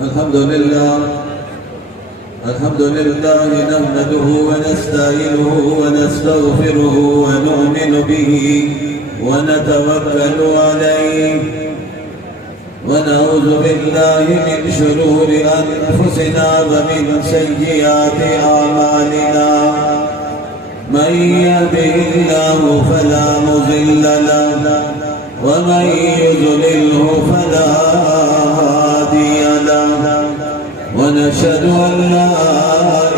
الحمد لله نحمده ونستعينه ونستغفره ونؤمن به ونتوكل عليه ونعوذ بالله من شرور أنفسنا ومن سيئات أعمالنا من يهده الله فلا مضل له ومن يضلله فلا هادي له ونشهد أن لا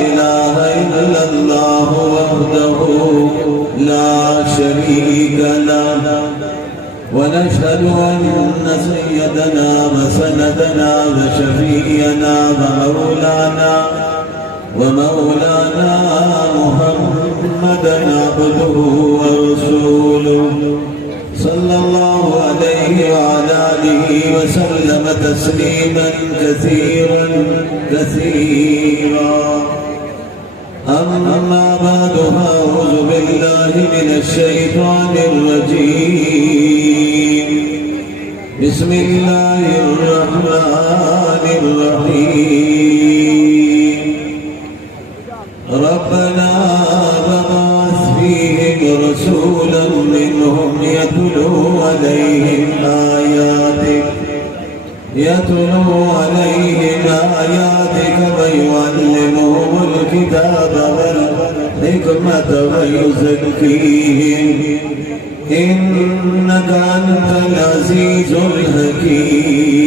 إله إلا الله وحده لا شريك له ونشهد أن سيدنا وسندنا وشفيعنا ومولانا محمدا عبده ورسوله صلى الله عليه وعلى آله وسلم تسليما كثيرا أما بعد فأعوذ بالله من الشيطان الرجيم بسم الله الرحمن الرحيم ربنا وبعث فيهم رسولا منهم يتلو عليهم آياتك ويعلمهم الكتاب والحكمة ويزكيهم إنك أنت العزيز الحكيم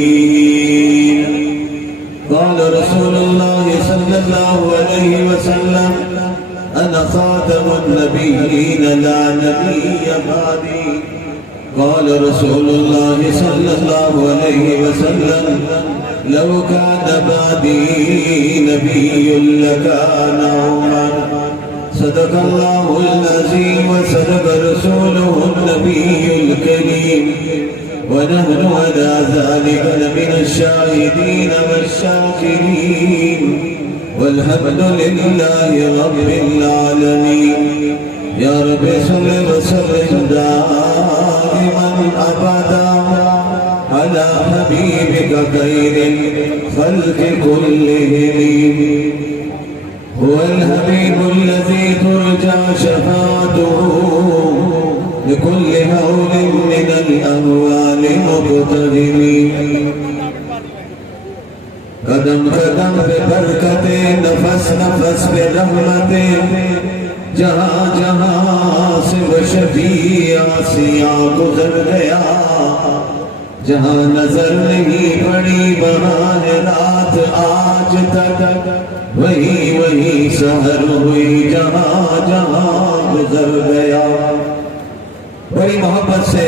قال رسول الله صلى الله عليه وسلم أنا خاتم النبيين لا نبي بعدي قال رسول الله صلى الله عليه وسلم لو كان بعدي نبي لكان عمر صدق الله العظيم وصدق رسوله النبي الكريم ونحن على ذلك لمن الشاهدين والشاكرين والحمد لله رب العالمين يا رب صل وسلم دائما أبدا على حبيبك خير الخلق كلهم هو الحبيب الذي ترجى شفاعته لكل هول من الأهوال مقتدم قدم قدم ببرکتے نفس نفس برحمتے جہاں جہاں سے وہ شفیع آسیاں گزر گیا جہاں نظر نہیں پڑی وہاں ہے رات آج تک وہی سحر ہوئی جہاں جہاں گزر گیا. بڑی محبت سے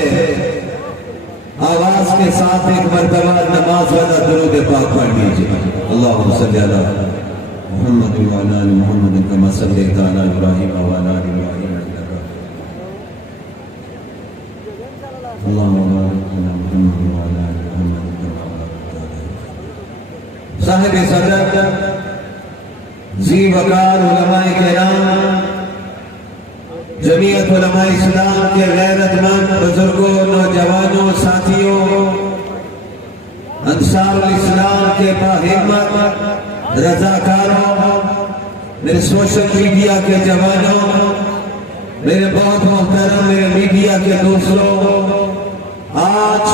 آواز کے ساتھ ایک مرتبہ نماز والا درود پاک پڑھ لیجیے. اللہم صلی علی محمد وعلی آل محمد کما صلیت علی ابراہیم وعلی آل ابراہیم اللہم بارک علی محمد وعلی آل محمد کما بارکت علی ابراہیم. صاحب صدر ذی وقار علماء کرام، جمعیت علماء اسلام کے غیرت مند بزرگوں، نوجوانوں، ساتھیوں، انصار الاسلام کے باہمت رضاکاروں، میرے سوشل میڈیا کے جوانوں، میرے بہت محترم میرے میڈیا کے دوستوں، آج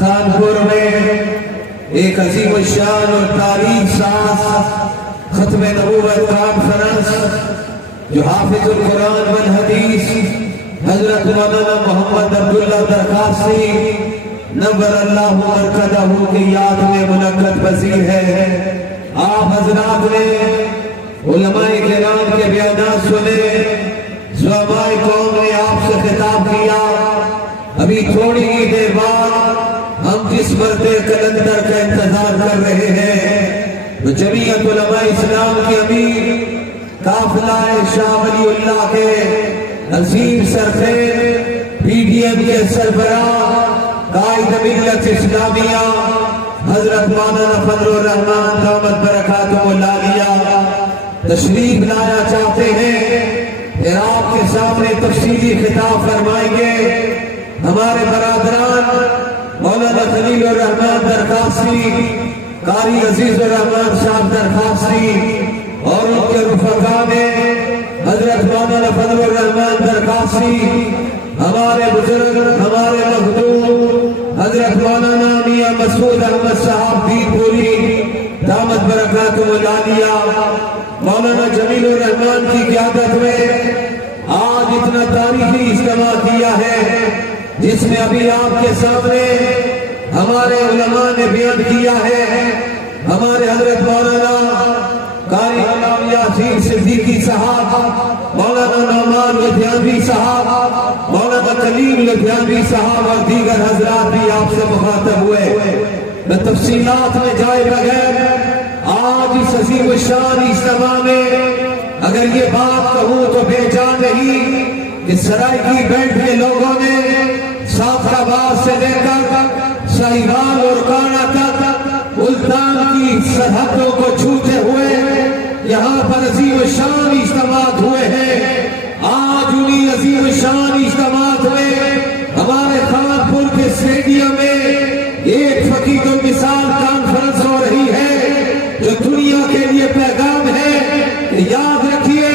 خانپور میں ایک عظیم الشان اور تاریخ ساز ختم نبوت کانفرنس جو حافظ القرآن والحدیث حضرت مولانا محمد عبداللہ درخواسی نور اللہ مرکزہ کی یاد میں منعقد پذیر ہے. آپ حضرات نے علماء کرام کے بیانات سنے، زعماء قوم نے آپ سے خطاب کیا. ابھی تھوڑی ہی دیر بعد ہم جس مرد کلندر کا انتظار کر رہے ہیں تو جمعیت علماء اسلام کی امیر قافلہ شاہ ولی اللہ کے عظیم سرخیر پی ڈی ایم کے سربراہ قائد ملت اسلامیہ حضرت مولانا فضل الرحمان دامت برکاتہ العالیہ تشریف لایا چاہتے ہیں. پھر آپ کے سامنے تفصیلی خطاب فرمائیں گے. ہمارے برادران مولانا خلیل الرحمان درخواسی قاری عزیز الرحمان صاحب درخواستی اور ان کے رفقا میں حضرت مولانا فضل الرحمان درخواستی، ہمارے بزرگ ہمارے مخدوم حضرت مولانا میاں مسعود احمد صاحب دین پوری دامت برکاتہ العالیہ، مولانا جمیل الرحمان کی قیادت میں آج اتنا تاریخی اجتماع کیا ہے، جس میں ابھی آپ کے سامنے ہمارے علماء نے بیان کیا ہے۔ ہمارے حضرت مولانا قاری غلام یاسین صدیقی صاحب، مولانا نعمان لدھیانوی صاحب، مولانا کلیم لدھیانوی صاحب اور دیگر حضرات بھی آپ سے مخاطب ہوئے۔ میں تفصیلات میں جائے بغیر آج اس عظیم الشان اجتماع میں اگر یہ بات کہوں تو بے جان نہیں کہ سرائیکی بیلٹ کے لوگوں نے سابقہ سے لے کر ساہیوال اور کانا تک ملتان کی سرحدوں کو چھوتے ہوئے یہاں پر عظیم الشان اجتماعات ہوئے ہیں۔ آج انہی عظیم الشان اجتماعات میں ہمارے خانپور کے اسٹیڈیم میں ایک فقید المثال کانفرنس ہو رہی ہے جو دنیا کے لیے پیغام ہے کہ یاد رکھیے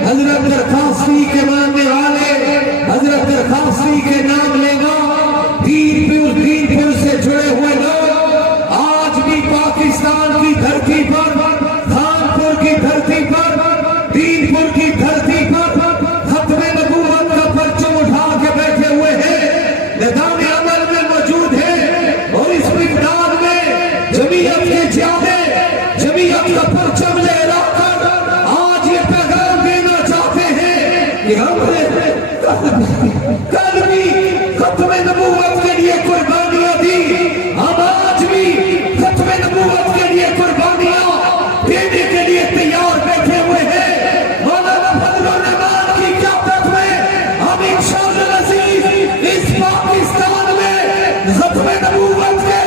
حضرت درخواستی کے ماننے والے، حضرت درخواستی کے نام لینا، دین پور سے جڑے ہوئے لوگ آج بھی پاکستان کی دھرتی پر، خانپور کی دھرتی پر، دین پور کی دھرتی پر ختم نبوت کا پرچم اٹھا کے بیٹھے ہوئے ہیں، میدان عمل میں موجود ہیں اور اس مقدار میں جمعیت کے جامع جمعیت کا پرچم لہرا کر آج یہ پیغام دینا چاہتے ہیں کہ ہم نے کل بھی ختم نبوت کے لیے قربانیاں دی، ہم آج بھی ختم نبوت کے لیے قربانیاں دینے کے لیے تیار بیٹھے ہوئے ہیں۔ مولانا فضل الرحمان کی قیادت میں ہم انشاءاللہ العزیز اس پاکستان میں ختم نبوت کے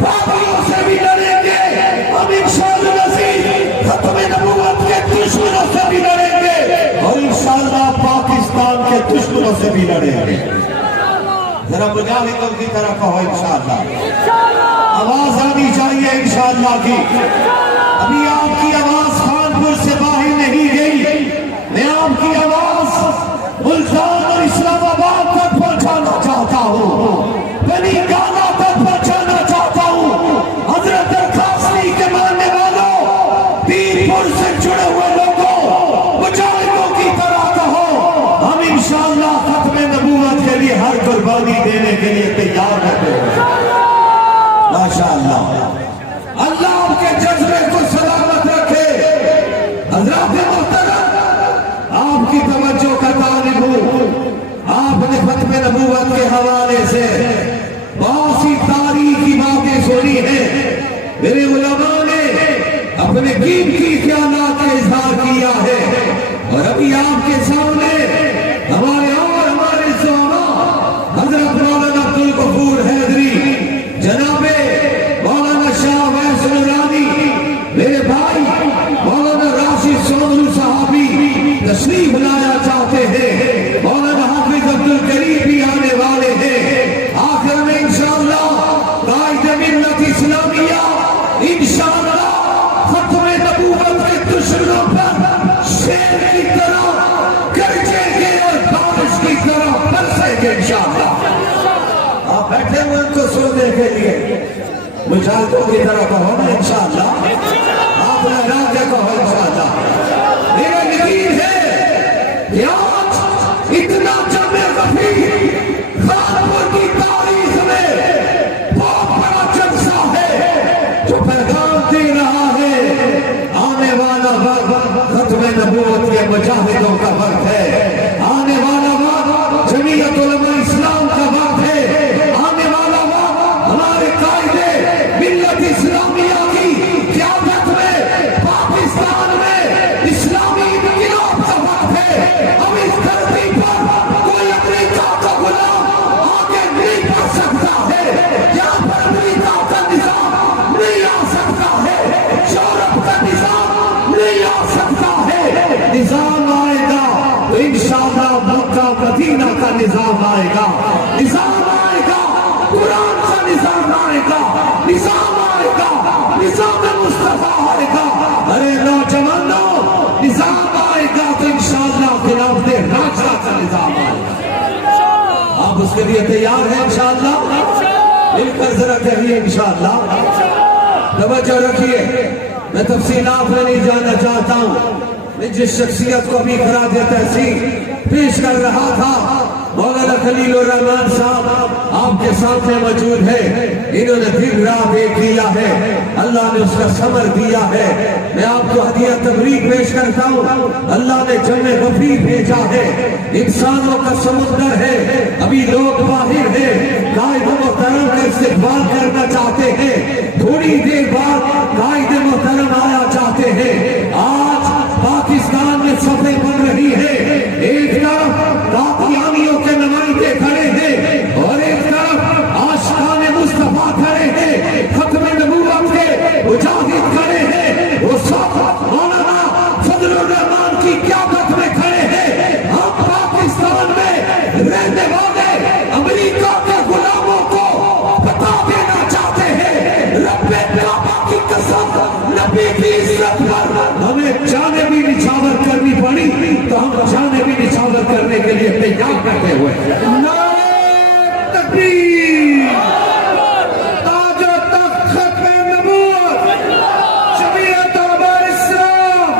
پابندیوں سے بھی لڑیں گے، ہم انشاءاللہ العزیز ختم نبوت کے دشمنوں سے بھی لڑیں گے اور انشاءاللہ پاکستان کے دشمنوں سے بھی لڑیں گے۔ ذرا مجاہدوں کی طرف کہو انشاءاللہ، آواز آنی چاہیے انشاءاللہ کی۔ ابھی آپ کی آواز خانپور سے باہر نہیں گئی، میں آپ کی آواز ملتان اور اسلام آباد تک پہنچانا چاہتا ہوں، بنی گانا تک پہنچانا چاہتا ہوں۔ حضرت درخواستی کے ماننے والوں، دین پور سے جڑے ہوئے لوگوں، مجاہدوں کی طرح کہو ہم انشاءاللہ ختم نبوت کے لیے ہر قربانی دینے کے لیے تیار رہتے ہیں۔ ماشاءاللہ اللہ آپ کے جذبے کو سلامت رکھے۔ حضرات محترم، آپ کی توجہ کا طالب ہوں، آپ نے ختم نبوت کے حوالے سے بہت سی تاریخی باتیں سنی ہیں، میرے علماء نے اپنے قیمتی خیالات کا اظہار کیا ہے اور ابھی آپ کے سامنے ہمارے زعماء حضرت مولانا عبدالغفور حیدری، جناب مولانا شاہ ویس نورانی، میرے بھائی مولانا راشد سوملو صاحبی تشریف لانا چاہتے ہیں، مولانا حافظ عبدالکریم بھی آنے والے ہیں۔ آخر میں انشاءاللہ قائد ملت اسلامیہ انشاءاللہ ختم نبوت کے دشمنوں پر شیر کی طرح گرجیں گے اور بارش کی طرح برسیں گے انشاءاللہ۔ آپ بیٹھے ہوئے ان کو سننے کے لیے مجاہدوں کی طرح کہو نا انشاءاللہ، آپ لگا کے کہو انشاءاللہ۔ میرا یقین ہے کہ آج اتنا جمع غفیر خانپور کی تاریخ میں بہت بڑا جلسہ ہے جو پیغام دے رہا ہے آنے والا وقت ختم نبوت کے مجاہدوں کا وقت ہے، آنے والا وقت جمعیت علماء اسلام کا وقت ہے، آنے والا وقت ہمارے قائد ملت اسلامیہ کی قیادت میں پاکستان میں اسلامی انقلاب کا وقت ہے۔ اب اس دھرتی پر کوئی امریکہ کا غلام آگے نہیں بڑھ سکتا ہے، یہاں پر امریکہ کا نظام نہیں آ سکتا ہے، یورپ کا نظام نہیں آ سکتا ہے۔ نظام آئے گا تو انشاءاللہ مکہ مدینہ کا نظام آئے گا، نظام آئے گا قرآن کا نظام آئے گا، نظام آئے گا اس کے لیے تیار ہے انشاءاللہ؟ مل کر ذرا کہیے انشاءاللہ. توجہ رکھیے، میں تفصیلات میں نہیں جاننا چاہتا ہوں. میں جس شخصیت کو ابھی خراج تحسین پیش کر رہا تھا، مولانا خلیل الرحمان صاحب آپ کے سامنے موجود ہے. انہوں نے دن رات ایک کیا ہے، اللہ نے اس کا ثمر دیا ہے. میں آپ کو ہدیہ تبریک پیش کرتا ہوں. اللہ نے جمع غفیر بھیجا ہے، انسانوں کا سمندر ہے، ابھی لوگ باہر ہیں، قائد محترم کا استقبال کرنا چاہتے ہیں. تھوڑی دیر بعد قائد محترم آیا چاہتے ہیں. آج پاکستان میں صفحے بن رہی ہے، ایک طرف قادیانیوں کے نمائندے کھڑے ہیں اور ایک طرف عاشقان مصطفیٰ کھڑے ہیں، ختم نبوت کے مجاہد کھڑے ہیں. وہ سب مولانا فضل الرحمان کی قیادت میں کھڑے ہیں. ہم پاکستان میں رہنے والے امریکہ کے غلاموں کو بتا دینا چاہتے ہیں، رب کعبہ کی قسم، نبی کی عزت پر ہمیں جانیں بھی نچھاور کرنی پڑی تو ہم جانیں بھی نچھاور کرنے کے لیے تیار کرتے ہوئے. نعرہ تکبیر، تاج و تخت ختم نبوت، شریعت آبار اسلام،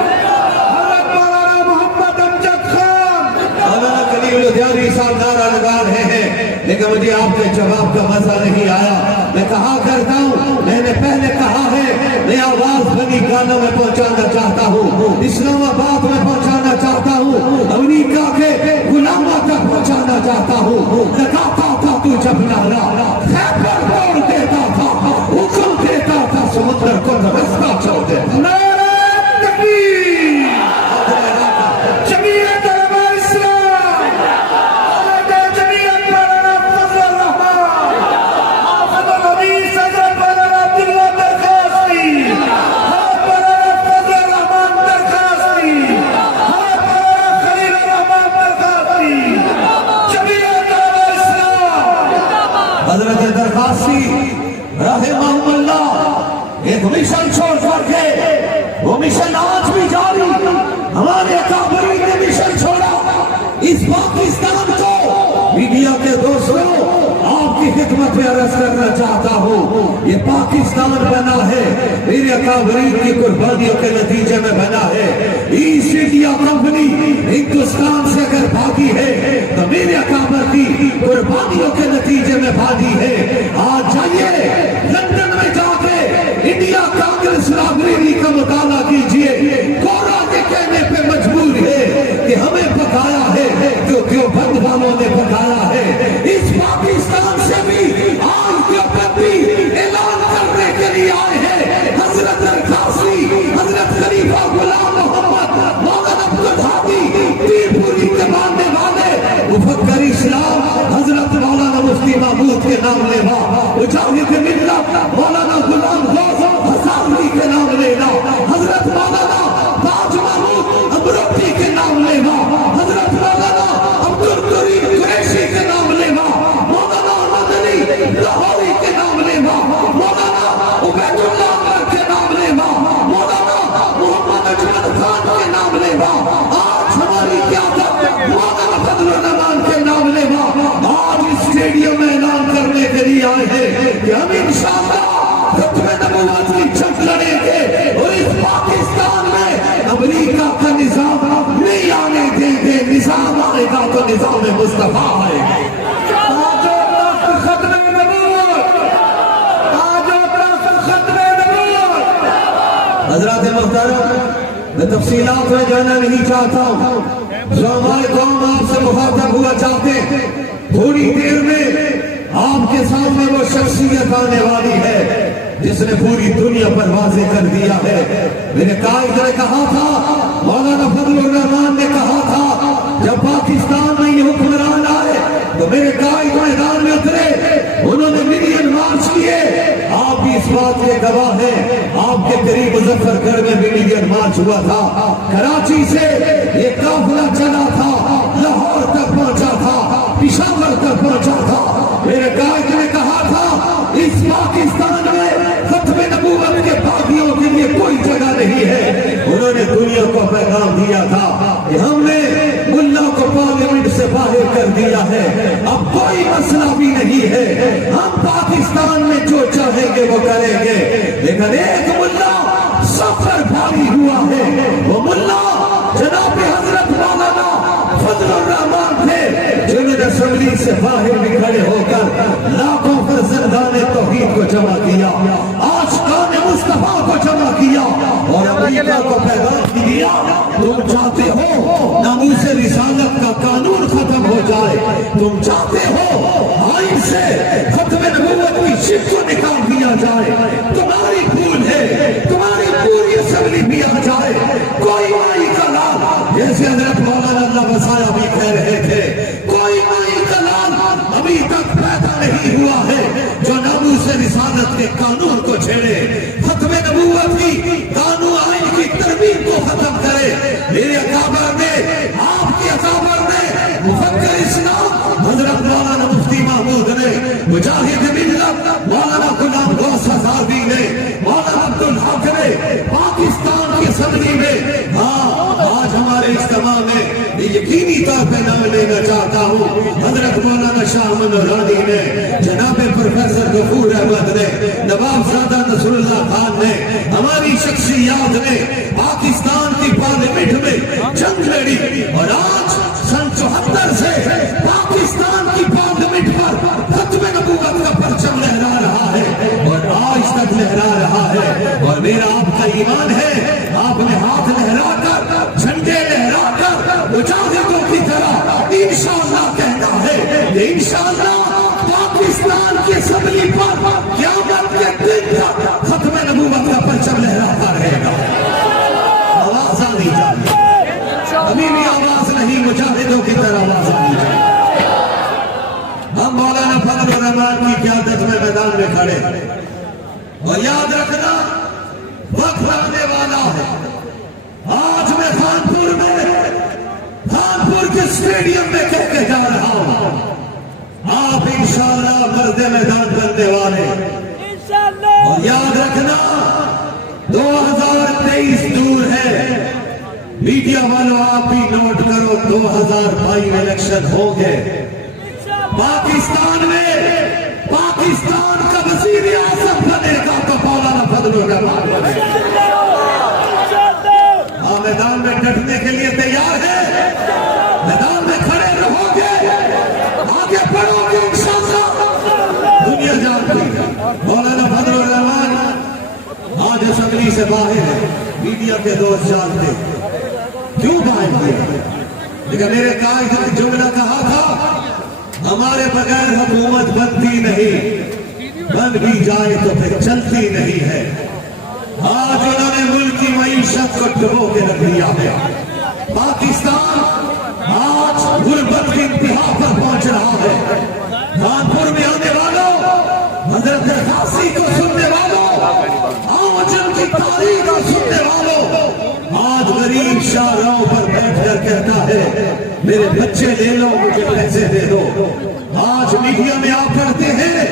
حضرت مولانا محمد امجد خان. مولانا خلیل الدیانی صاحب نعرہ لگا رہے ہیں، لیکن مجھے آپ کے جواب کا مزہ نہیں آیا. میں کہا کرتا ہوں، میں نے پہلے کہا ہے، میں آواز بنی گانوں میں پہنچانا چاہتا ہوں، اسلام آباد میں پہنچانا چاہتا ہوں، امریکہ کے غلاموں تک پہنچانا چاہتا ہوں. لگاتا تھا تو جب نعرہ، خیبر توڑ دیتا تھا، حکم دیتا تھا سمندر کو رستہ چھوڑ دیتا. نعرہ تکبیر، جمعیت علماء اسلام، قائد جمعیت مولانا فضل الرحمان، حافظ الحدیث حضرت مولانا عبداللہ درخواستی، حضرت مولانا فضل الرحمان درخواستی، حضرت مولانا خلیل الرحمان درخواستی، جمعیت علماء اسلام. حضرت درخواستی رحمہ اللہ ایک مشن چھوڑ کر کے، وہ مشن آج بھی جاری. ہمارے اکابرین نے مشن چھوڑا. اس پاکستان کو میڈیا کے دوستوں آپ کی خدمت میں عرض کرنا چاہتا ہوں، یہ پاکستان بنا ہے میرے اکابرین کی قربانیوں کے نتیجے میں بنا ہے. ایسٹ انڈیا کمپنی ہندوستان سے اگر بھاگی ہے تو میرے اکابر کی قربانیوں کے نتیجے میں بھاگی ہے. آج جائیے لندن میں جا کے انڈیا کانگریس لائبریری کا مطالعہ کیجئے. گورا کے کہنے پہ مجبور ہے کہ ہمیں پکایا ہے جو دیوبند والوں نے پکایا ہے. اس پاکستان سے بھی آج دیوبندی اعلان کرنے کے لیے آئے ہیں. حضرت درخواستی، حضرت خلیفہ غلام محمد مولانا عبدالہادی پیر پوری کے ماننے والے مفکر اسلام حضرت مولانا مفتی محمود کے نام لیوا، مجاہد ملت مولانا غلام غوث حسانی کے نام لینا، حضرت مولانا تاج محمود امروٹی کے نام لیوا، حضرت مولانا عبدالکریم قریشی کے نام لیوا، مولانا احمد علی لاہوری کے نام لیوا، مولانا عبید اللہ عمر کے نام لیوا، مولانا محمد اجمل خان کے نام لیوا. آج ہماری قیادت مولانا فضل الرحمان کے نام لیوا آج اسٹیڈیم میں اعلان کرنے کے لیے آئے ہیں کہ ہم انشاءاللہ ختم نبوت کی جنگ لڑیں گے اور اس پاکستان میں امریکہ کا نظام نہیں آنے دیں گے. نظام آئے گا تو نظام مصطفیٰ آئے گا. تاج و تخت ختم نبوت، تاج و تخت ختم نبوت. حضرات محترم، میں تفصیلات میں جانا نہیں چاہتا ہوں. جو ہمارے قوم آپ سے مخاطب ہوا چاہتے ہیں، تھوڑی دیر میں آپ کے سامنے وہ شخصیت آنے والی ہے جس نے پوری دنیا پر واضح کر دیا ہے. میرے قائد نے کہا تھا، مولانا فضل الرحمان نے کہا تھا، جب پاکستان میں یہ حکمران آئے تو میرے قائد میدان میں اترے، انہوں نے ملین مارچ کیے. آپ بھی اس بات کے گواہ ہیں، آپ کے قریب مظفر گڑھ میں ملین مارچ ہوا تھا. کراچی سے یہ قافلہ چلا تھا، لاہور تک پہنچا تھا، پشاور تک پہنچا تھا. میرے قائد نے کہا تھا، اس پاکستان میں ختم نبوت کے باغیوں کے لیے کوئی جگہ نہیں ہے. انہوں نے دنیا کو پیغام دیا تھا کہ ہم نے ملا کو پارلیمنٹ سے باہر کر دیا. دیا ہے، اب کوئی مسئلہ بھی نہیں ہے، ہم پاکستان میں جو چاہیں گے وہ کریں گے، لیکن ایک ملا سفر بھاری ہوا ہے، وہ ملا جناب حضرت مولانا فضل الرحمان تھے، جنہوں نے اسمبلی سے باہر بھی کھڑے ہو کر لاکھوں فرزندان توحید کو جمع کیا، عاشقان مصطفیٰ کو جمع کیا اور امریکہ کو پیغام دیا، تم چاہتے ہو ناموس رسالت کا قانون ختم ہو جائے، تم چاہتے ہو آئین سے ختم نبوت کی شک کو نکال دیا جائے، تمہاری بھول ہے، تمہاری پوری اسمبلی بھی آ جائے، کوئی مائی کا لال، جیسے حضرت مولانا اللہ وسایہ بھی کہہ رہے تھے، کوئی مائی کا لال ابھی تک پیدا نہیں ہوا ہے جو ناموس رسالت کے قانون کو چھیڑے، ختم نبوت کی قانون آئین کی ترمیم کو ختم کرے۔ میرے اکابر نے، آپ کے اکابر نے، مفکر اسلام حضرت مولانا مفتی محمود نے، مجاہد ملت مولانا غلام غوث آزادی نے، مولانا عبدالحق نے پاکستان کی اسمبلی میں، آج ہمارے اجتماع میں یقینی طور پہ نام لینا چاہتا ہوں، حضرت مولانا شاہ احمد نورانی نے، جناب پروفیسر غفور احمد نے، نواب زادہ نصر اللہ خان نے، ہماری شخصیات نے پاکستان کی پارلیمنٹ میں جنگ لڑی اور آج سن 74 سے پاکستان کی پارلیمنٹ پر ختم نبوت کا پرچم لہرا رہا ہے اور آج تک لہرا رہا ہے، اور میرا آپ کا ایمان ہے، آپ نے ہاتھ لہرا کر، جھنڈے لہرا کر مجاہدوں کی طرح انشاءاللہ کہنا ہے کہ انشاءاللہ پاکستان کی اسمبلی پر قیامت کے دن تک ختم نبوت کا پرچم لہراتا رہے گا۔ آواز آنی چاہیے، ابھی بھی آواز نہیں، مجاہدوں کی طرح آواز آنی چاہیے۔ ہم مولانا فضل الرحمان کی قیادت میں میدان میں کھڑے، اور یاد رکھنا وقت آنے والا ہے۔ آج میں خانپور کے اسٹیڈیم میں کہہ کے جا رہا ہوں، آپ انشاءاللہ مرد میدان بننے والے، اور یاد رکھنا 2023 دور ہے، میڈیا والوں آپ بھی نوٹ کرو، 2022 الیکشن ہوں گے پاکستان میں، پاکستان کا وزیر اعظم بنے گا تو مولانا فضل الرحمان بنے گا۔ میدان میں ڈٹنے کے لیے تیار ہے، میدان میں کھڑے رہو گے، آگے بڑھو گے انشاءاللہ، دنیا جانتی ہے۔ مولانا فضل الرحمان آج اسمبلی سے باہر ہے، میڈیا کے دوست جانتے کیوں باہر کیا، لیکن میرے قائد نے جملہ کہا تھا، ہمارے بغیر حکومت بنتی نہیں، بن بھی جائے تو پھر چلتی نہیں ہے۔ آج انہوں نے ملک کی معیشت کو ڈبو کے رکھ دیا ہے، پاکستان آج غربت کی انتہا پر پہنچ رہا ہے۔ کانپور میں آنے والوں، حضرت غازی کو سننے والوں، آمجن کی تاریخ کو سننے والوں، آج غریب شاہراہوں پر بیٹھ کر کہتا ہے میرے بچے لے لو، مجھے پیسے دے دو۔ آج میڈیا میں آپ پڑھتے ہیں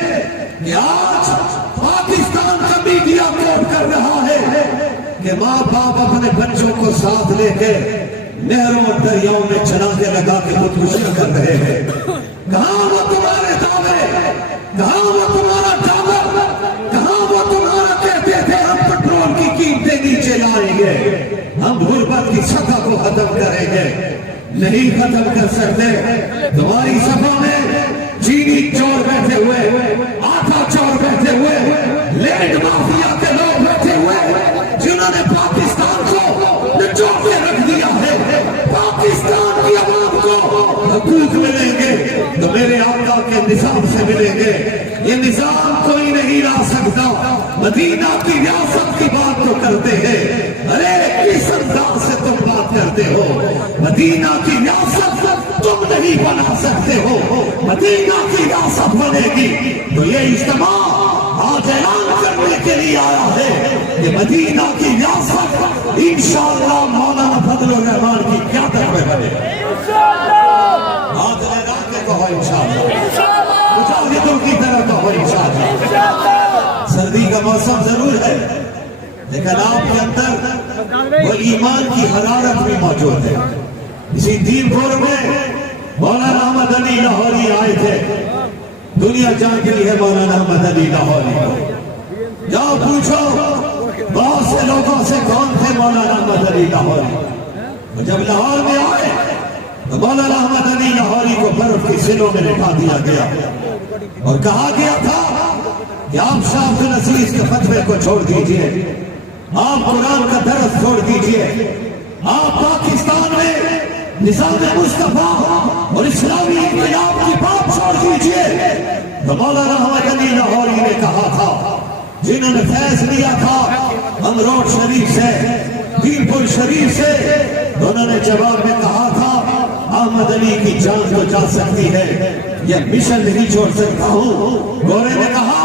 کہ آج پاکستان کا میڈیا کوٹ کر رہا ہے کہ ماں باپ اپنے بچوں کو ساتھ لے کے نہروں اور دریاؤں میں جنازے لگا کے خودکشیاں کر رہے ہیں۔ کہاں وہ تمہارے دعوے، کہاں وہ تمہارا دعوی، کہاں وہ تمہارا کہتے تھے ہم پیٹرول کی قیمتیں نیچے لائیں گے، ہم غربت کی سطح کو ختم کریں گے؟ نہیں ختم کر سکتے۔ تمہاری سبھا میں چینی چور بیٹھے ہوئے، آٹا چور بیٹھے ہوئے، لینڈ مافیا کے لوگ بیٹھے ہوئے، جنہوں نے پاکستان کو نچوڑ کے رکھ دیا ہے۔ پاکستان کی عوام کو حقوق ملیں گے تو میرے آقا کے نظام سے ملیں گے۔ یہ نظام کوئی نہیں لا سکتا۔ مدینہ کی ریاست کی بات تو کرتے ہیں، ارے کس انداز سے تم بات کرتے ہو؟ مدینہ کی ریاست تم نہیں بنا سکتے ہو، مدینہ کی ریاست بنے گی۔ تو یہ اجتماع آج اعلان کرنے کے لیے آیا ہے کہ مدینہ کی ریاست انشاءاللہ مولانا فضل الرحمان کی قیادت میں بنے۔ آج اعلان کے کہو انشاءاللہ، مجاہدوں کی طرح کہو انشاءاللہ۔ سردی کا موسم ضرور ہے لیکن آپ کے اندر وہ ایمان کی حرارت بھی موجود ہے۔ اسی دین پور میں مولانا احمد علی لاہوری آئے تھے. دنیا جانتی ہے مولانا احمد علی لاہوری کو. جاؤ پوچھو بہت سے لوگوں سے کون تھے مولانا احمد علی لاہوری. جب لاہور میں آئے تو مولانا احمد علی لاہوری کو برف کی سلوں میں لٹا دیا گیا اور کہا گیا تھا کہ آپ شاہ عبد العزیز کے فتوے کو چھوڑ دیجئے, آپ قرآن کا درس چھوڑ دیجئے, آپ پاکستان میں نظام مصطفیٰ اور اسلامی انقلاب کی بات چھوڑ دیجئے. تو مولانا احمد علی لاہوری نے کہا تھا, جنہوں نے فیض لیا تھا امروڈ شریف سے, پیرپور شریف سے, انہوں نے جواب میں کہا تھا احمد علی کی جان تو جا سکتی ہے, یہ مشن نہیں چھوڑ سکتا ہوں. گورے نے کہا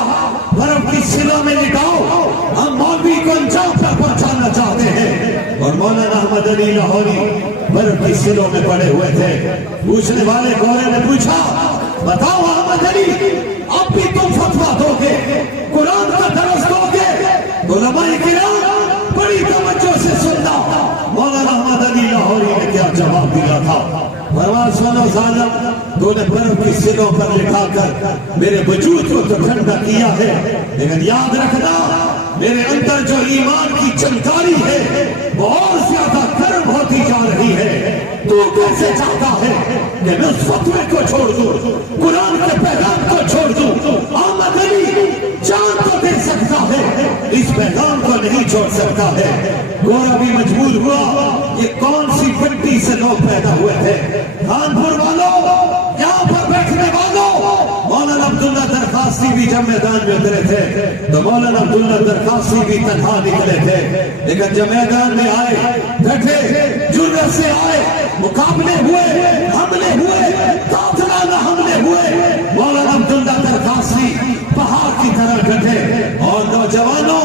برف کی سلوں میں لٹاؤ, ہم مولوی کو انجام پر پہنچانا چاہتے ہیں. اور مولانا احمد علی لاہوری برف کی سلوں میں پڑے ہوئے تھے. پوچھنے والے گورے نے پوچھا, بتاؤ احمد علی اب بھی تم فتویٰ دو گے, قرآن کا درس دو گے؟ علماء کرام بڑی توجہ سے سننا. مولانا احمد علی لاہوری نے کیا جواب دیا تھا. فرمایا سنو ظالم, تو نے برف کی سلوں پر لٹا کر میرے وجود کو تو ٹھنڈا کیا ہے, لیکن یاد رکھنا میرے اندر جو ایمان کی چنکاری ہے وہ اور زیادہ گرم ہوتی جا رہی ہے. تو کیسے چاہتا ہے کہ میں اس فتوے کو چھوڑ دوں, قرآن کے پیغام کو چھوڑ دوں؟ احمد علی جان تو دے سکتا ہے, اس پیغام کو نہیں چھوڑ سکتا ہے. گورا بھی مجبور ہوا. یہ کون سی مٹی سے لوگ پیدا ہوئے تھے؟ کانپور والوں, یہاں پر بیٹھنے والوں. مولانا عبداللہ درخواستی بھی جب میدان میں اترے تھے تو مولانا عبداللہ درخواستی بھی تنہا نکلے تھے, لیکن جب میدان میں آئے ڈٹے, جرأت سے آئے, مقابلے ہوئے, حملے ہوئے, قاتلانہ حملے ہوئے. مولانا عبداللہ درخواستی پہاڑ کی طرح ڈٹے. اور نوجوانوں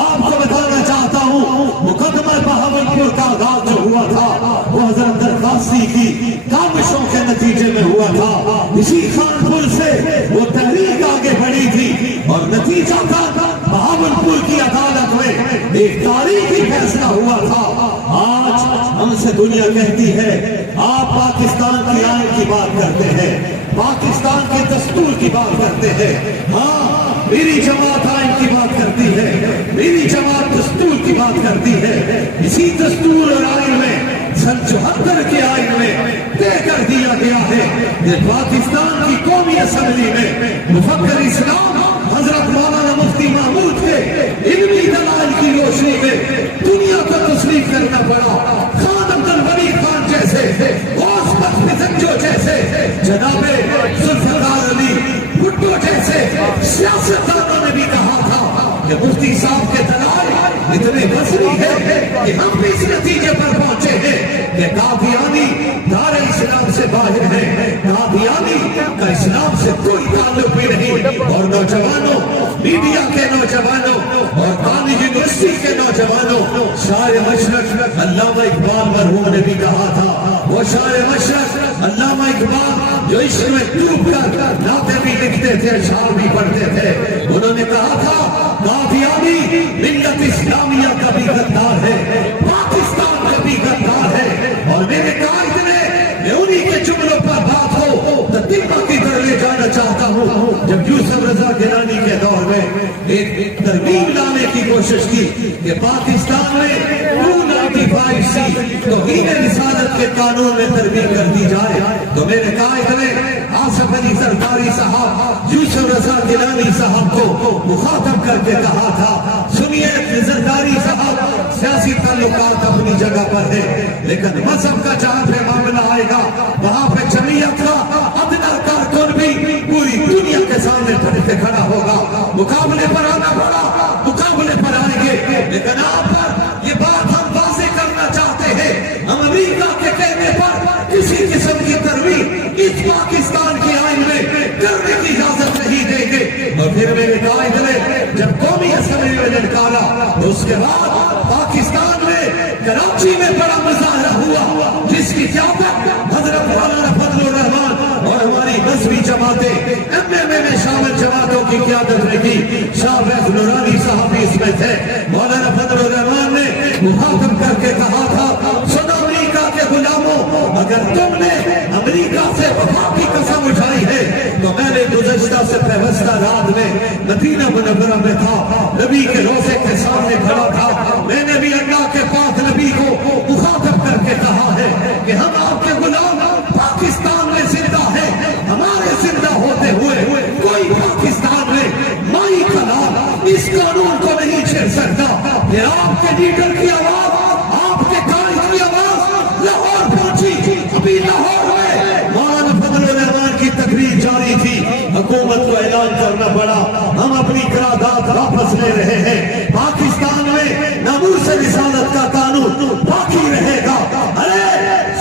آپ کو بتانا چاہتا ہوں, مقدمہ بہاولپور کا آغاز جو ہوا تھا وہ حضرت درخواستی کی کاوشوں کے نتیجے میں ہوا تھا. اسی خانپور سے وہ تحریک آگے بڑھی تھی اور نتیجہ تھا بہاولپور کی عدالت میں ایک تاریخی فیصلہ ہوا تھا. آج ہم سے دنیا کہتی ہے آپ پاکستان کی آئین کی بات کرتے ہیں, پاکستان کے دستور کی بات کرتے ہیں. ہاں میری جماعت آئین کی بات کرتی ہے, میری جماعت دستور کی بات کرتی ہے. اسی دستور اور آئین میں سن 74 کے آئین میں طے کر دیا گیا ہے کہ پاکستان کی قومی اسمبلی میں مفکر اسلام حضرت مولانا مفتی محمود کے علمی دلائل کی روشنی میں دنیا کو تسلیم کرنا پڑا. خان عبد الولی خان جیسے, غوث بخش جیسے, جناب ذوالفقار علی بھٹو جیسے سیاستدانوں نے بھی کہا تھا کہ مفتی صاحب کے دلائل اتنے وزنی ہے کہ ہم بھی اس نتیجے پر پہنچے ہیں کہ قادیانی دار اسلام سے باہر ہے, قادیانی کا اسلام سے کوئی تعلق بھی نہیں. اور نوجوانوں, میڈیا کے نوجوانوں اور کالج یونیورسٹی کے نوجوانوں, شاعر مشرق علامہ اقبال مرحوم نے بھی کہا تھا, وہ شاعر مشرق علامہ اقبال جو عشق میں ڈوب کر نعتیں بھی لکھتے تھے, اشعار بھی پڑھتے تھے, انہوں نے کہا تھا قادیانی ملت اسلامیہ کا بھی غدار ہے, پاکستان کا بھی غدار ہے. اور میرے قائد نے, میں انہی کے جملوں پر بات ہو تو تیمہ کی طرح لے جانا چاہتا ہوں. جب یوسف رضا گیلانی کے دور میں ایک ترمیم لانے کی کوشش کی کہ پاکستان میں 295C توہین رسالت کے قانون میں ترمیم کر دی جائے, تو میرے قائد نے آصف علی زرداری صاحب یوسف رضا گیلانی صاحب کو مخاطب کر کے کہا تھا, سنیے زرداری صاحب, سیاسی تعلقات اپنی جگہ پر ہے, لیکن مذہب کا جہاں پہ معاملہ آئے گا وہاں پہ جمعیت کا ادنا کارکن بھی پوری دنیا کے سامنے پھٹ کے کھڑا ہوگا. مقابلے پر آنا پڑا, مقابلے پر آئیں گے, لیکن آپ پر یہ بات ہم واضح کرنا چاہتے ہیں, ہم امریکہ کے کہنے پر کسی قسم کی ترمیم اس پاکستان کی آئین میں کرنے کی اجازت نہیں دیں گے. اور پھر میرے قائد نے جب قومی اسمبلی میں لڑکانا تو اس کے بعد پاکستان میں کراچی میں بڑا مظاہرہ ہوا جس کی قیادت حضرت مولانا فضل الرحمان اور ہماری مذہبی جماعتیں MMA میں شامل جماعتوں کی قیادت نے کی. شاہ فیض نورانی صاحب بھی اس میں تھے. مولانا فضل الرحمان نے مخاطب کر کے کہا تھا, سنو امریکہ کے غلاموں, اگر تم نے امریکہ سے وفا کی قسم اٹھائی ہے تو میں نے گزشتہ سے پیوستہ رات میں مدینہ منورہ میں تھا، نبی کے روضے کے سامنے کھڑا تھا، میں نے بھی اللہ کے پاک نبی کو مخاطب کر کے کہا ہے کہ ہم آپ کے غلام پاکستان میں زندہ ہے، ہمارے زندہ ہوتے ہوئے کوئی پاکستان میں مائی کلام اس قانون کو نہیں چھیڑ سکتا کہ آپ کے لیڈر کی آواز، آپ کے قائد کی آواز لاہور پہنچی۔ ابھی لاہور میں مولانا فضل الرحمان کی تقریر جاری تھی، حکومت کو اعلان کرنا پڑا ہم اپنی قرارداد واپس لے رہے ہیں، پاکستان میں ناموس رسالت کا قانون باقی رہے گا۔ ارے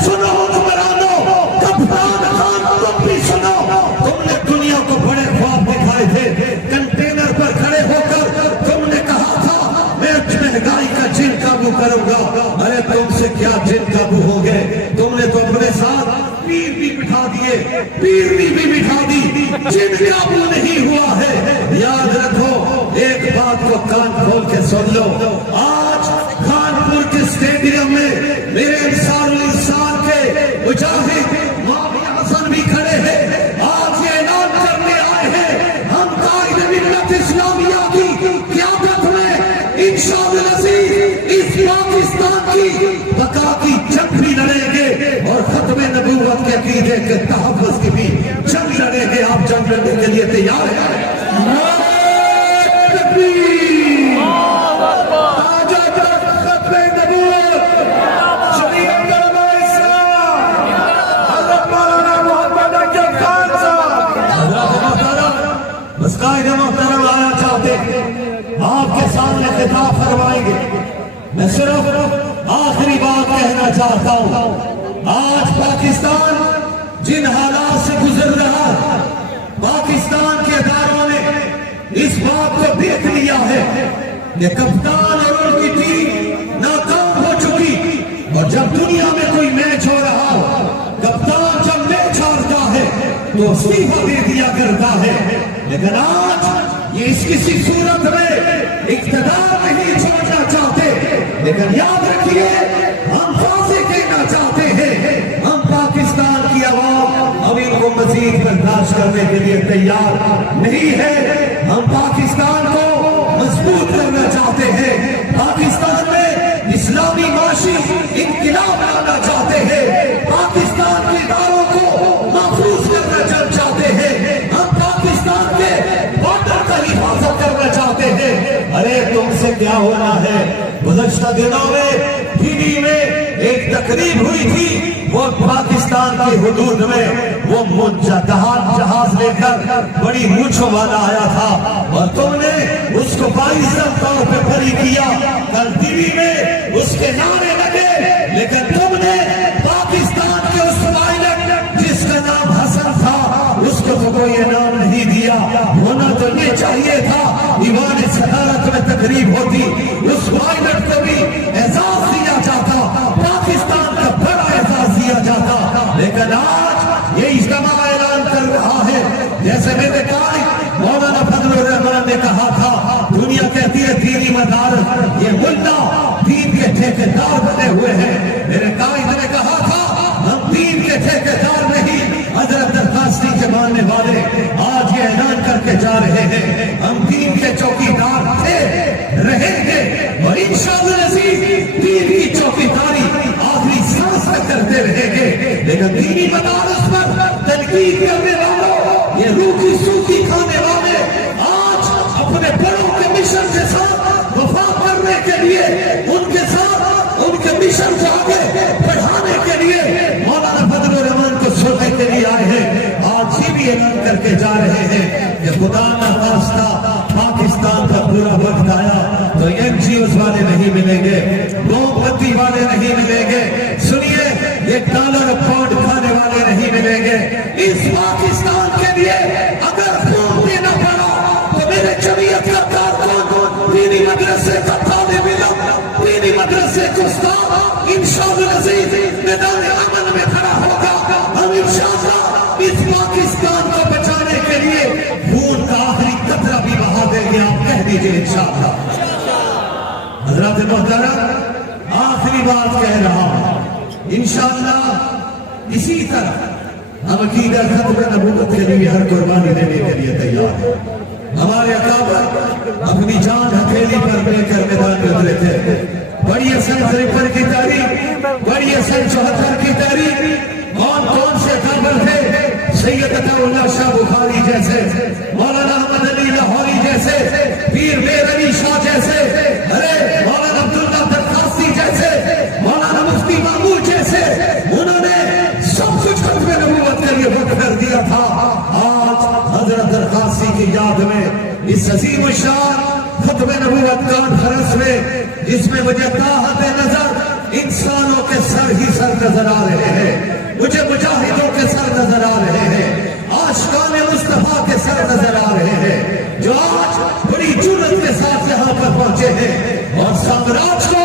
سنو حکمرانوں، کپتان خان تم بھی سنو، تم نے دنیا کو بڑے خواب دکھائے تھے، کنٹینر پر کھڑے ہو کر تم نے کہا تھا میں مہنگائی کا جن قابو کروں گا۔ ارے تم سے کیا جن قابو ہو گئے، تم نے تو اپنے ساتھ پیر بھی بٹھا دیے، پیرنی بھی بٹھا دی، جن قابو نہیں ہوا ہے۔ یاد رکھو ایک بات کو کان کھول کے سن لو، آج کانپور کے اسٹیڈیم میں میرے انصار الانسان کے مجاہد معاویہ حسن بھی کھڑے ہیں، آج یہ اعلان کرنے آئے ہیں ہم قائد ملت اسلامیہ کی قیادت میں انشاءاللہ العزیز اس پاکستان کی بقا کی جنگ بھی لڑیں گے اور ختم نبوت کے عقیدے کے تحفظ کی بھی جنگ لڑیں گے۔ آپ جنگ لڑنے کے لیے تیار ہیں؟ قائد محترم آیا چاہتے آپ کے سامنے خطاب فرمائیں گے، میں صرف آخری بات کہنا چاہتا ہوں، آج پاکستان جن حالات سے گزر رہا ہے، پاکستان کے اداروں نے اس بات کو دیکھ لیا ہے کہ کپتان اور ان کی ٹیم ناکام ہو چکی، اور جب دنیا میں کوئی میچ ہو رہا ہو، کپتان جب میچ ہارتا ہے تو استعفیٰ دے دیا کرتا ہے، لیکن آج یہ اس کسی صورت میں اقتدار نہیں چھوڑنا چاہتے، لیکن یاد رکھیے ہم واضح کہنا چاہتے ہیں ہم پاکستان کی عوام اب ان کو مزید برداشت کرنے کے لیے تیار نہیں ہے، ہم پاکستان کو مضبوط کرنا چاہتے ہیں، پاکستان میں اسلامی معاشی انقلاب لانا چاہتے ہیں، پاکستان کے اداروں کو محفوظ کرنا چاہتے ہیں، ہم پاکستان کے بارڈر کا حفاظت کرنا چاہتے ہیں۔ ارے تم سے کیا ہونا ہے، گزشتہ دنوں میں دلی میں ایک تقریب ہوئی تھی، وہ پاکستان کی حدود میں وہ جہاز لے کر بڑی مونچھوں والا آیا تھا اور تم نے اس کو باعزت طور پہ بری کیا، کل دلی میں اس کے نعرے لگے، لیکن تم نے پاکستان کے اس پائلٹ جس کا نام حسن تھا اس کو تو کوئی انعام نہیں دیا، ہونا تو یہ چاہیے تھا ایوان صدارت میں تقریب ہوتی، اس پائلٹ کو بھی اعزاز دیا جاتا، پاکستان کا بڑا اعزاز دیا جاتا، لیکن آج یہ اجتماع اعلان کر رہا ہے جیسے میرے قائد مولانا فضل الرحمان نے کہا تھا، دنیا کہتی ہے دینی مدارس، یہ ملا دین کے ٹھیکیدار بنے ہوئے ہیں، میرے قائد نے کہا تھا ہم دین کے ٹھیکیدار نہیں حضرت درخواستی کے ماننے والے، آج یہ اعلان کر کے جا رہے ہیں ہم دین کے چوکیدار تھے، رہیں گے اور انشاءاللہ العزیز دین کی چوکیداری آخری سانس تک کرتے رہیں گے، لیکن دینی مدارس پر تنقید کرنے والوں، یہ روٹی سوکھی کھانے والے آج اپنے بڑوں کے مشن کے ساتھ وفا کرنے کے لیے، ان کے ساتھ ان کے مشن کو آگے بڑھانے کے لیے مولانا فضل الرحمان کو سننے کے لیے آئے ہیں، آج یہ بھی اعلان کر کے جا رہے ہیں کہ خدا نہ خواستہ پاکستان کا پورا وقت آیا تو این جی اوز والے نہیں ملیں گے، موم بتی والے نہیں ملیں گے، سنیے ایک ڈالر پاؤنڈ کھانے والے نہیں ملیں گے، اس پاکستان کے لیے اگر خون دینا پڑا تو میرے جمعیت کا کارکن، دینی مدرسے کا طالب علم، دینی مدرسے کو استاد انشاءاللہ العزیز میدان امن میں کھڑا ہوگا، ہم انشاءاللہ اس پاکستان کو بچانے کے لیے خون کا آخری قطرہ بھی بہا دیں گے، آپ کہہ دیجئے انشاءاللہ۔ حضرات محترم آخری بات کہہ رہا ہوں، انشاءاللہ اسی طرح ہم عقیدہ ختم نبوت کے لیے ہر قربانی دینے کے لیے تیار ہیں. ہمارے اکابر اپنی جان ہتھیلی پر لے کر میدان میں اترے تھے. پڑھیے سن 53 کی تاریخ, پڑھیے سن 74 کی تاریخ. کون سے اکابر تھے؟ سید عطا اللہ شاہ بخاری جیسے, مولانا احمد علی لاہوری جیسے, پیر میر علی شاہ جیسے, ارے مولانا عبداللہ درخواستی جیسے, مولانا مفتی محمود جیسے. انہوں نے سب کچھ ختم نبوت کے لیے وقف کر دیا تھا. آج حضرت درخواستی کی یاد میں اس عظیم الشان ختم نبوت کانفرنس میں, جس میں مجھے طاقت نظر انسانوں کے سر ہی سر نظر آ رہے ہیں, مجھے مجاہدوں کے سر نظر آ رہے ہیں, عاشقان مصطفیٰ کے سر نظر آ رہے ہیں, جو آج بڑی جرأت کے ساتھ یہاں پر پہنچے ہیں اور سامراج کو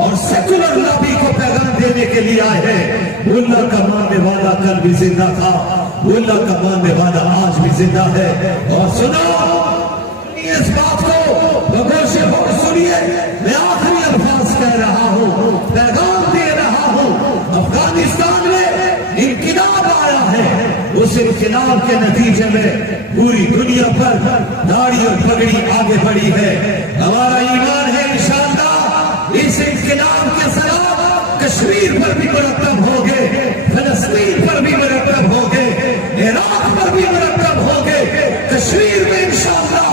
اور سیکولر لابی کو پیغام دینے کے لیے آئے ہیں. اللہ کا ماننے والا کل بھی زندہ تھا, اللہ کا ماننے والا آج بھی زندہ ہے. اور سنو اس بات کو بگوش ہو, سنیے, میں آخری الفاظ کہہ رہا ہوں, پیغام دے رہا ہوں. افغانستان میں انقلاب آیا ہے, اس انقلاب کے نتیجے میں پوری دنیا پر داڑھی اور پگڑی آگے بڑھی ہے. ہمارا ایمان ہے انشاءاللہ اس انقلاب کے ساتھ کشمیر پر بھی مرتب ہوگے, فلسطین پر بھی مرتب ہوگے, عراق پر بھی مرتب ہوگے. کشمیر میں انشاءاللہ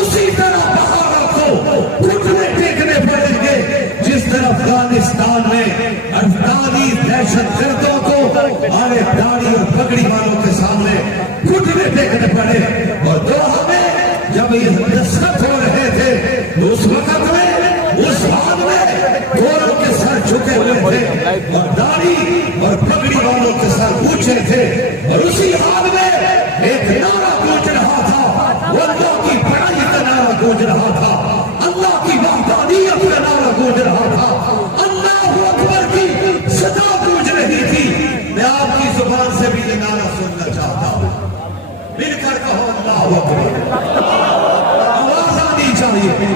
اسی طرح پہاڑوں کو گھٹنے ٹیکنے پڑیں گے جس طرح افغانستان میں 48 دہشت گردوں کو ہمارے داڑھی اور پگڑی والوں کے سامنے گھٹنے ٹیکنے پڑے. اور دوحہ میں جب یہ دستخط ہو رہے تھے اس وقت میں اس حال میں گوروں کے سر جھکے ہوئے تھے اور داڑھی اور پگڑی والوں کے سر اونچے تھے, اور اسی حال میں ایک نعرہ گونج رہا تھا, وہ اللہ کی بڑائی کا نعرہ گونج رہا تھا, اللہ کی وحدانیت کا نعرہ گونج رہا تھا, اللہ اکبر کی صدا گونج رہی تھی. میں آپ کی زبان سے بھی یہ نعرہ سننا چاہتا ہوں, مل کر کہو اللہ اکبر. آواز آنی چاہیے,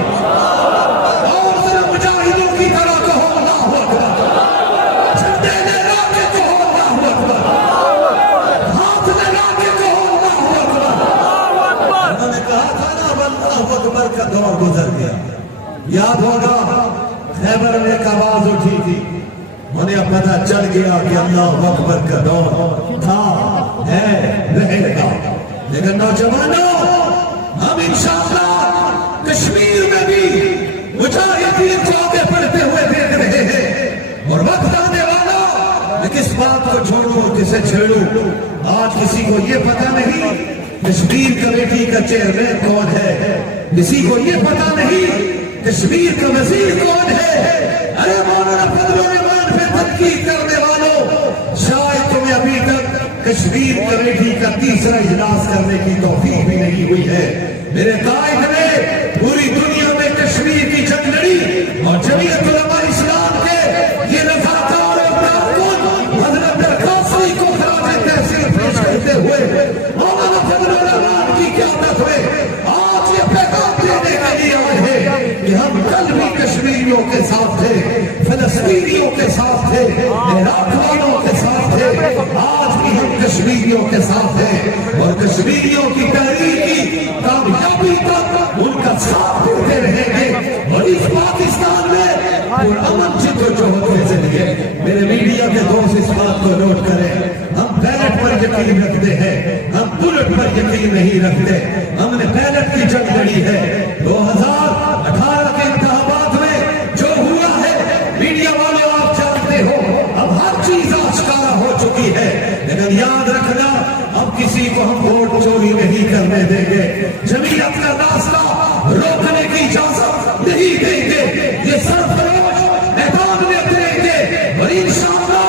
اور ذرا مجاہدوں کی طرح کہو اللہ اکبر. جھنڈے لہرا کے کہو اللہ اکبر, ہاتھ لگا کے کہو اللہ اکبر. انہوں نے کہا تھا نا اللہ اکبر کا دور گزر گیا. یاد ہوگا خیبر میں ایک آواز اٹھی تھی, انہیں پتہ چل گیا کہ اللہ اکبر کا دور تھا, ہے, رہے گا. لیکن نوجوانوں, ہم انشاءاللہ کشمیر میں بھی مجاہدین کو آگے بڑھتے ہوئے دیکھ رہے ہیں. اور وقت آنے والا, میں کس بات کو چھوڑوں اور کسے چھیڑوں. آج کسی کو یہ پتہ نہیں کشمیر کمیٹی کا چیئرمین کون ہے, کسی کو یہ پتہ نہیں کشمیر کا وزیر کون ہے. ارے مولانا فضل الرحمان پہ تنقید کرنے والوں, شاید تمہیں ابھی تک کشمیر کمیٹی کا تیسرا اجلاس کرنے کی توفیق بھی نہیں ہوئی ہے. میرے قائد نے پوری دنیا میں کشمیر کی جنگ لڑی, اور جمعیت علماء اسلام کے یہ رضاکار اور کارکن حضرت درخواستی کو خراج تحسین پیش کرتے ہوئے مولانا فضل الرحمان کی قیادت میں آج یہ پیغام دینے کے لیے آئے ہیں کہ ہم کل بھی کشمیریوں کے ساتھ تھے, فلسطینیوں کے ساتھ تھے, عراق والوں کے ساتھ تھے, آج بھی ہم کشمیریوں کے ساتھ ہیں, اور کشمیریوں کی تحریک کی کامیابی تک ان کا ساتھ دیتے رہیں گے. اور اس پاکستان میں امن جد و جہد کے ذریعے, میرے میڈیا کے دوست اس بات کو نوٹ کریں, ہم بیلٹ پر یقین رکھتے ہیں, ہم بلٹ پر یقین نہیں رکھتے. ہم نے بیلٹ کی جنگ لڑی ہے. 2018 کے انتخابات میں جو ہوا ہے, میڈیا والے آپ جانتے ہو, اب ہر چیز آشکارا ہو چکی ہے. لیکن یاد رکھنا, اب کسی کو ہم ووٹ چوری نہیں کرنے دیں گے, جمعیت کا راستہ روکنے کی اجازت نہیں دیں گے. یہ سرفروش میدان میں اتریں گے, اور انشاءاللہ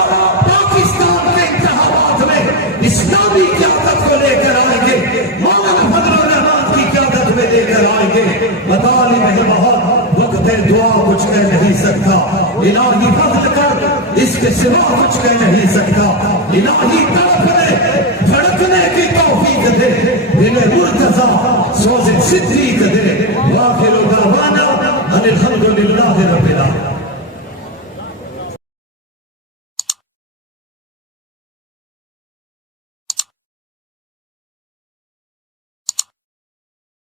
پاکستان کے انتخابات میں اسلامی قیادت کو لے کر آئیں گے, مولانا فضل الرحمان کی قیادت میں لے کر آئیں گے. مطالب ہے بہت, وقت دعا کچھ کہہ نہیں سکتا, الہی فضل کر اس کے سوا کچھ کہہ نہیں سکتا. الہی تڑپنے دھڑکنے کی توفیق دے, دل مرتضی سوز صدیق دے. واخر